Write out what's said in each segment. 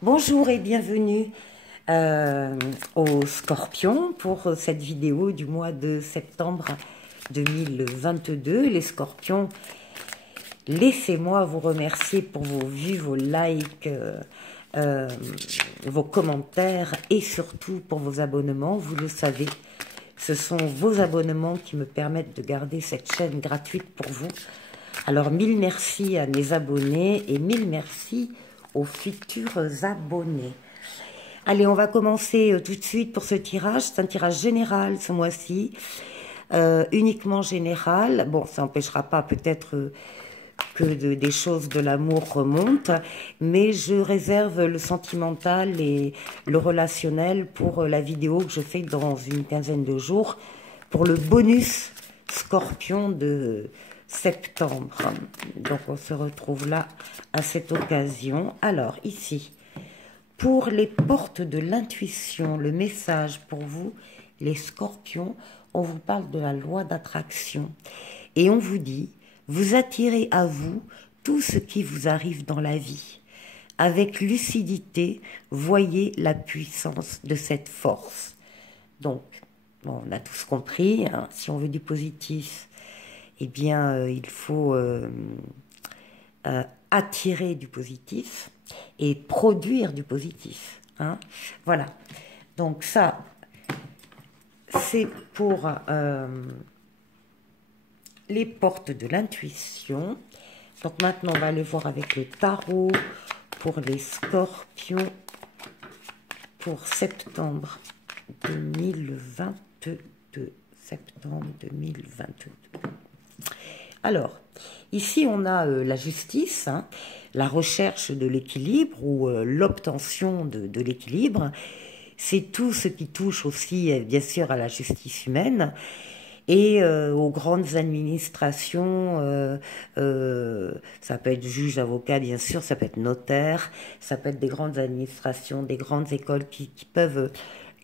Bonjour et bienvenue aux Scorpions pour cette vidéo du mois de septembre 2022. Les Scorpions, laissez-moi vous remercier pour vos vues, vos likes, vos commentaires et surtout pour vos abonnements. Vous le savez, ce sont vos abonnements qui me permettent de garder cette chaîne gratuite pour vous. Alors, mille merci à mes abonnés et mille merci aux futurs abonnés. Allez, on va commencer tout de suite pour ce tirage. C'est un tirage général ce mois-ci, uniquement général. Bon, ça n'empêchera pas peut-être que des choses de l'amour remontent, mais je réserve le sentimental et le relationnel pour la vidéo que je fais dans une quinzaine de jours, pour le bonus Scorpion de septembre. Donc on se retrouve là à cette occasion. Alors ici, pour les portes de l'intuition, le message pour vous, les Scorpions, on vous parle de la loi d'attraction et on vous dit, vous attirez à vous tout ce qui vous arrive dans la vie. Avec lucidité, voyez la puissance de cette force. Donc, bon, on a tous compris, hein, si on veut du positif, eh bien, il faut attirer du positif et produire du positif. Hein. Voilà. Donc ça, c'est pour les portes de l'intuition. Donc maintenant, on va aller voir avec le tarot pour les Scorpions pour septembre 2022. Septembre 2022. Alors, ici, on a la justice, hein, la recherche de l'équilibre ou l'obtention de l'équilibre. C'est tout ce qui touche aussi, bien sûr, à la justice humaine et aux grandes administrations. Ça peut être juge, avocat, bien sûr, ça peut être notaire, ça peut être des grandes administrations, des grandes écoles qui peuvent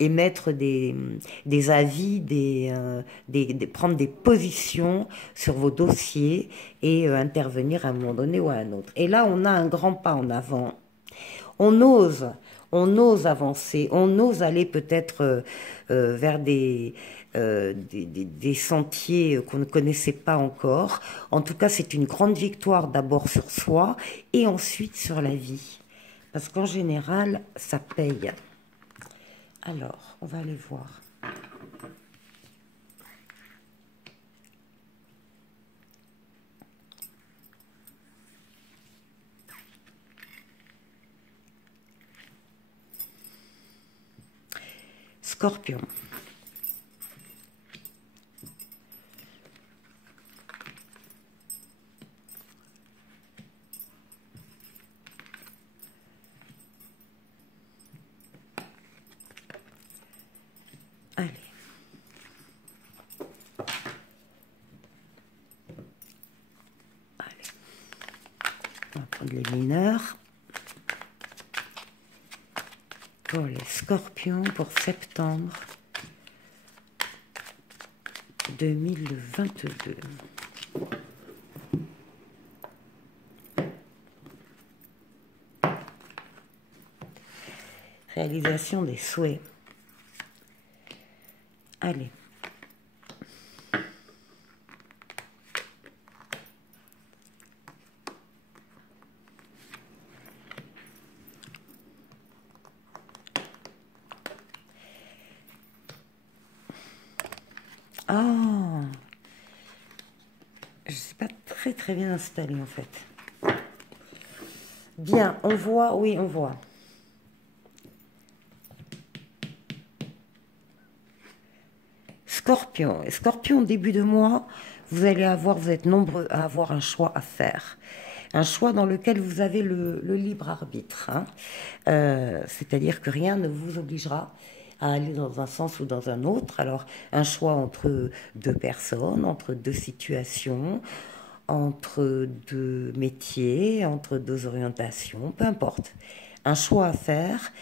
émettre des avis, prendre des positions sur vos dossiers et intervenir à un moment donné ou à un autre. Et là, on a un grand pas en avant. On ose avancer, on ose aller peut-être vers des sentiers qu'on ne connaissait pas encore. En tout cas, c'est une grande victoire d'abord sur soi et ensuite sur la vie. Parce qu'en général, ça paye. Alors, on va aller voir. Scorpion. Allez. Allez. On va prendre les mineurs. Pour les Scorpions pour septembre 2022. Réalisation des souhaits. Allez. Oh, je ne suis pas très bien installée en fait. Bien, on voit, oui, on voit. Scorpion. Scorpion, début de mois, vous êtes nombreux à avoir un choix à faire. Un choix dans lequel vous avez le libre arbitre. Hein. C'est-à-dire que rien ne vous obligera à aller dans un sens ou dans un autre. Alors, un choix entre deux personnes, entre deux situations, entre deux métiers, entre deux orientations, peu importe. Un choix à faire.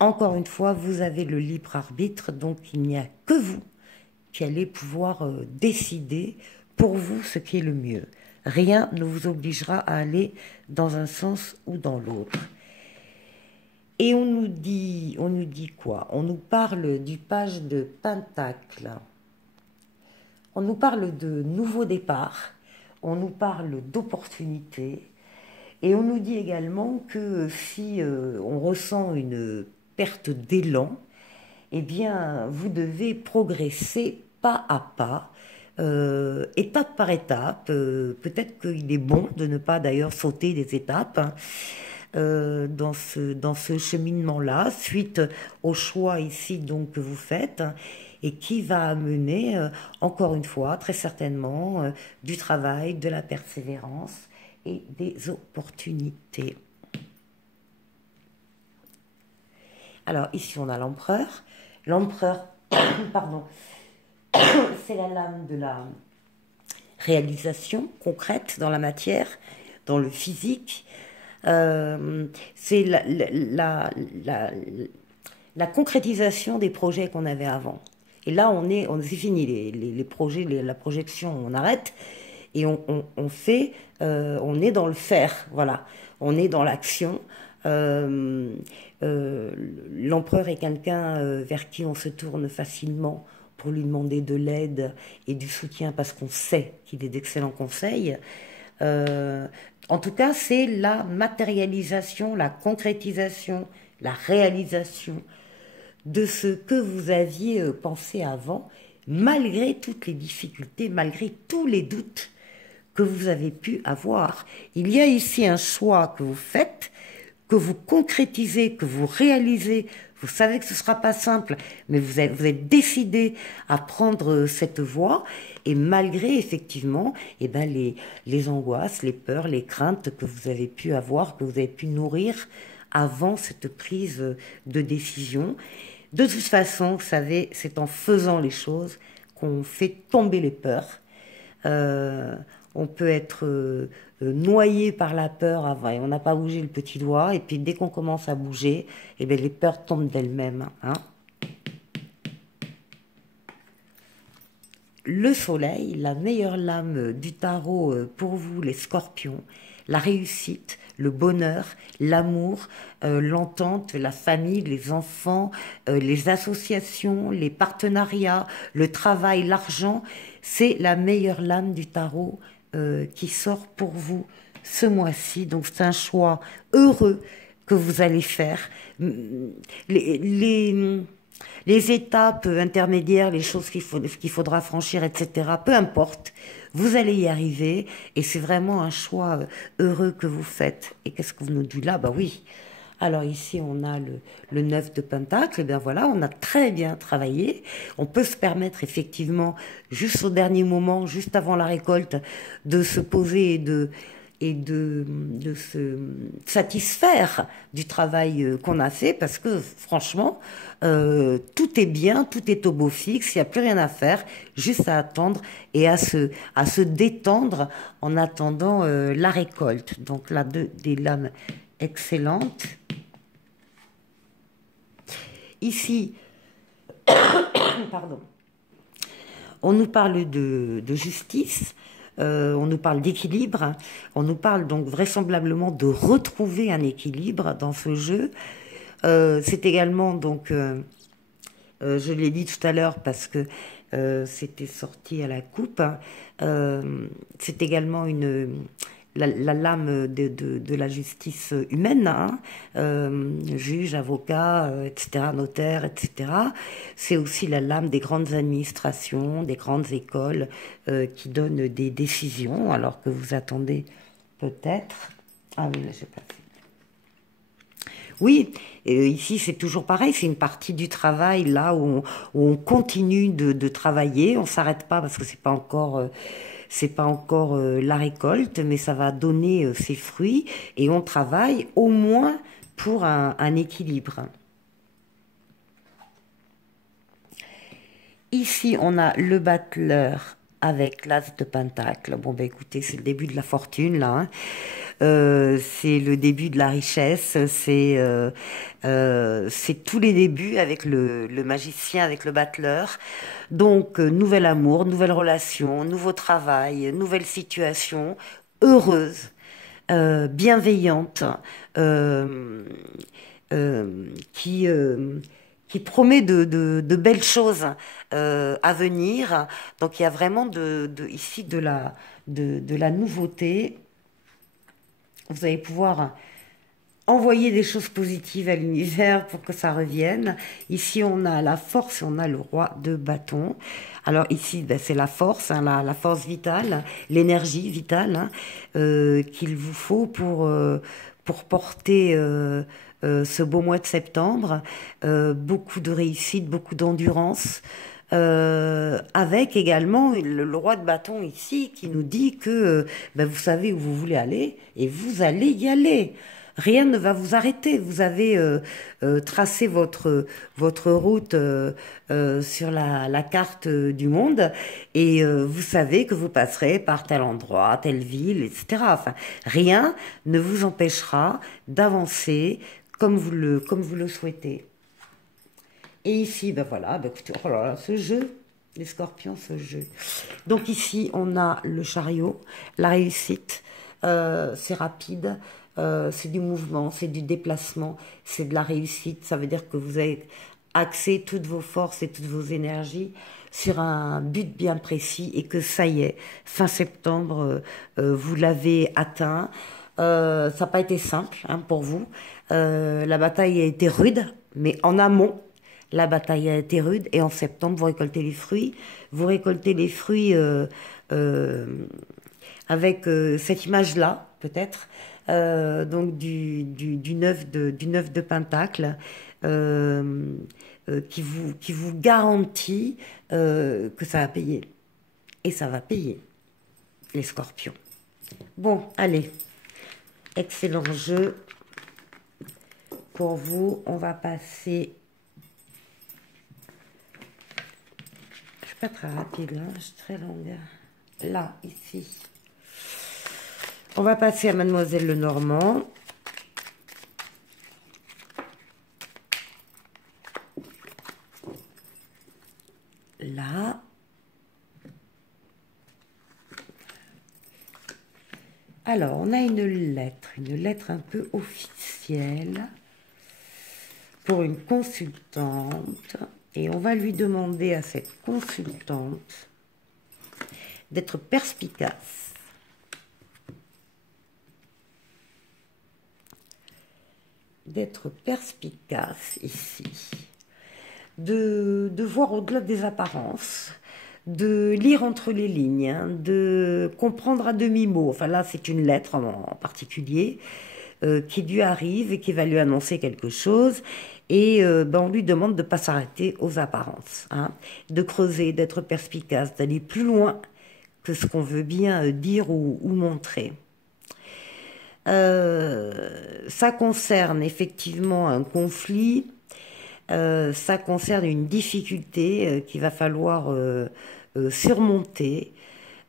Encore une fois, vous avez le libre arbitre, donc il n'y a que vous qui allez pouvoir décider pour vous ce qui est le mieux. Rien ne vous obligera à aller dans un sens ou dans l'autre. Et on nous dit quoi? On nous parle du page de Pentacle. On nous parle de nouveau départ. On nous parle d'opportunités. Et on nous dit également que si on ressent une perte d'élan, eh bien, vous devez progresser pas à pas, étape par étape. Peut-être qu'il est bon de ne pas d'ailleurs sauter des étapes, hein, dans ce cheminement-là, suite au choix ici donc que vous faites, hein, et qui va amener, encore une fois, très certainement, du travail, de la persévérance et des opportunités. Alors ici on a l'empereur. L'empereur, pardon, c'est la lame de la réalisation concrète dans la matière, dans le physique. C'est la concrétisation des projets qu'on avait avant. Et là, c'est fini, les projets, la projection, on arrête et on fait, on est dans le faire, voilà. On est dans l'action. L'empereur est quelqu'un vers qui on se tourne facilement pour lui demander de l'aide et du soutien parce qu'on sait qu'il est d'excellents conseils. En tout cas, c'est la matérialisation, la concrétisation, la réalisation de ce que vous aviez pensé avant, malgré toutes les difficultés, malgré tous les doutes que vous avez pu avoir. Il y a ici un choix que vous faites, que vous concrétisez, que vous réalisez. Vous savez que ce ne sera pas simple, mais vous êtes décidé à prendre cette voie, et malgré effectivement les angoisses, les peurs, les craintes que vous avez pu avoir, que vous avez pu nourrir avant cette prise de décision. De toute façon, vous savez, c'est en faisant les choses qu'on fait tomber les peurs. On peut être noyé par la peur avant et on n'a pas bougé le petit doigt, et puis dès qu'on commence à bouger, eh bien, les peurs tombent d'elles-mêmes, hein. Le soleil, la meilleure lame du tarot pour vous, les scorpions, la réussite, le bonheur, l'amour, l'entente, la famille, les enfants, les associations, les partenariats, le travail, l'argent, c'est la meilleure lame du tarot qui sort pour vous ce mois-ci. Donc c'est un choix heureux que vous allez faire. Les étapes intermédiaires, les choses qu'il faudra franchir, etc., peu importe, vous allez y arriver, et c'est vraiment un choix heureux que vous faites. Et qu'est-ce que vous nous dites là? Bah oui. Alors ici, on a le 9 de Pentacle, et bien voilà, on a très bien travaillé. On peut se permettre effectivement, juste au dernier moment, juste avant la récolte, de se poser et de se satisfaire du travail qu'on a fait, parce que franchement, tout est bien, tout est au beau fixe, il n'y a plus rien à faire, juste à attendre et à se détendre en attendant la récolte. Donc là, des lames excellentes. Ici, pardon, on nous parle de justice. On nous parle d'équilibre, on nous parle donc vraisemblablement de retrouver un équilibre dans ce jeu. C'est également donc, je l'ai dit tout à l'heure parce que c'était sorti à la coupe, hein, c'est également la lame de la justice humaine, hein, juge, avocat, etc., notaire, etc. C'est aussi la lame des grandes administrations, des grandes écoles qui donnent des décisions, alors que vous attendez peut-être... Ah oui, là, j'ai pas fait. Oui, ici c'est toujours pareil, c'est une partie du travail là où on continue de travailler, on s'arrête pas parce que c'est pas encore la récolte, mais ça va donner ses fruits et on travaille au moins pour un équilibre. Ici, on a le battleur avec l'as de pentacle. Bon, ben écoutez, c'est le début de la fortune, là, hein. C'est le début de la richesse, c'est tous les débuts avec le magicien, avec le battleur. Donc, nouvel amour, nouvelle relation, nouveau travail, nouvelle situation, heureuse, bienveillante, qui promet de belles choses à venir. Donc il y a vraiment ici de la nouveauté. Vous allez pouvoir envoyer des choses positives à l'univers pour que ça revienne. Ici, on a la force et on a le roi de bâton. Alors ici, ben, c'est la force, hein, la force vitale, l'énergie vitale qu'il vous faut pour porter ce beau mois de septembre. Beaucoup de réussite, beaucoup d'endurance. Avec également le roi de bâton ici qui nous dit que ben, vous savez où vous voulez aller et vous allez y aller. Rien ne va vous arrêter. Vous avez tracé votre route sur la carte du monde et vous savez que vous passerez par tel endroit, telle ville, etc. Enfin, rien ne vous empêchera d'avancer comme vous le souhaitez. Et ici, ben voilà, ben écoutez, oh là là, ce jeu, les scorpions, ce jeu. Donc ici, on a le chariot, la réussite, c'est rapide, c'est du mouvement, c'est du déplacement, c'est de la réussite. Ça veut dire que vous avez axé toutes vos forces et toutes vos énergies sur un but bien précis et que ça y est, fin septembre, vous l'avez atteint. Ça n'a pas été simple hein, pour vous. La bataille a été rude, mais en amont, la bataille a été rude et en septembre, vous récoltez les fruits. Vous récoltez les fruits avec cette image-là, peut-être, donc du 9 de Pentacle, qui vous garantit que ça va payer. Et ça va payer, les scorpions. Bon, allez, excellent jeu pour vous. On va passer... Je suis pas très rapide, hein, je suis très longue. Là, ici. On va passer à Mademoiselle Lenormand. Là. Alors, on a une lettre un peu officielle pour une consultante. Et on va lui demander à cette consultante d'être perspicace. D'être perspicace ici. De voir au-delà des apparences. De lire entre les lignes. Hein, de comprendre à demi-mot. Enfin là, c'est une lettre en particulier qui lui arrive et qui va lui annoncer quelque chose. Et ben on lui demande de ne pas s'arrêter aux apparences, hein, de creuser, d'être perspicace, d'aller plus loin que ce qu'on veut bien dire ou montrer. Ça concerne effectivement un conflit, ça concerne une difficulté qu'il va falloir surmonter.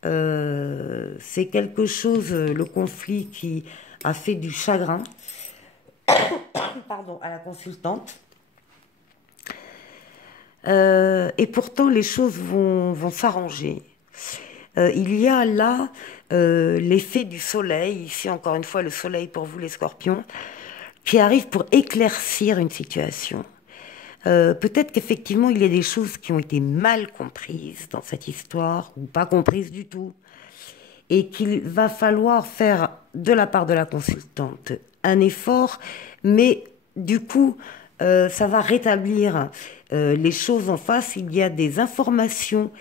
C'est quelque chose, le conflit qui a fait du chagrin pardon, à la consultante. Et pourtant, les choses vont s'arranger. Il y a là l'effet du soleil, ici encore une fois le soleil pour vous les scorpions, qui arrive pour éclaircir une situation. Peut-être qu'effectivement il y a des choses qui ont été mal comprises dans cette histoire, ou pas comprises du tout, et qu'il va falloir faire de la part de la consultante un effort, mais du coup, ça va rétablir les choses en face. Il y a des informations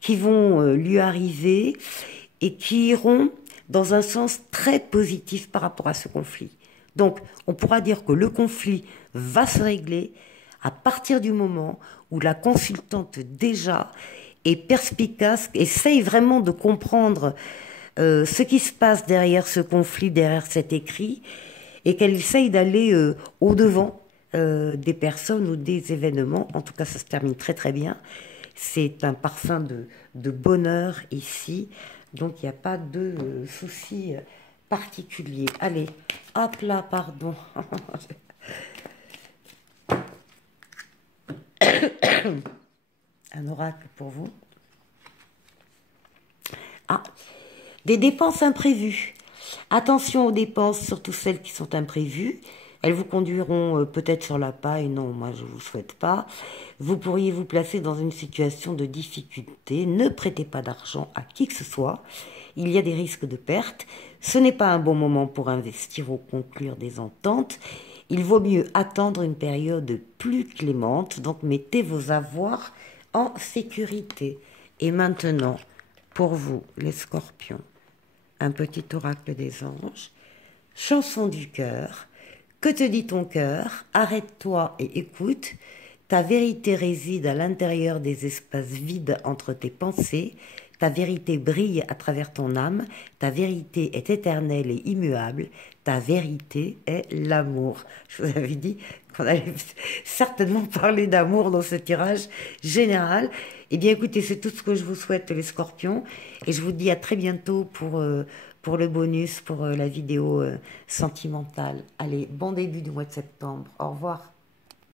qui vont lui arriver et qui iront dans un sens très positif par rapport à ce conflit. Donc, on pourra dire que le conflit va se régler à partir du moment où la consultante déjà est perspicace, essaye vraiment de comprendre ce qui se passe derrière ce conflit, derrière cet écrit, et qu'elle essaye d'aller au-devant des personnes ou des événements. En tout cas, ça se termine très très bien. C'est un parfum de bonheur ici, donc il n'y a pas de souci particulier. Allez, hop là, pardon. Un oracle pour vous. Ah, des dépenses imprévues. Attention aux dépenses, surtout celles qui sont imprévues. Elles vous conduiront peut-être sur la paille, non, moi je ne vous souhaite pas. Vous pourriez vous placer dans une situation de difficulté. Ne prêtez pas d'argent à qui que ce soit. Il y a des risques de perte. Ce n'est pas un bon moment pour investir ou conclure des ententes. Il vaut mieux attendre une période plus clémente. Donc mettez vos avoirs en sécurité. Et maintenant, pour vous, les scorpions, un petit oracle des anges. Chanson du cœur. Que te dit ton cœur? Arrête-toi et écoute. Ta vérité réside à l'intérieur des espaces vides entre tes pensées. Ta vérité brille à travers ton âme. Ta vérité est éternelle et immuable. Ta vérité est l'amour. Je vous avais dit qu'on allait certainement parler d'amour dans ce tirage général. Eh bien, écoutez, c'est tout ce que je vous souhaite, les scorpions. Et je vous dis à très bientôt pour le bonus, pour la vidéo sentimentale. Allez, bon début du mois de septembre. Au revoir.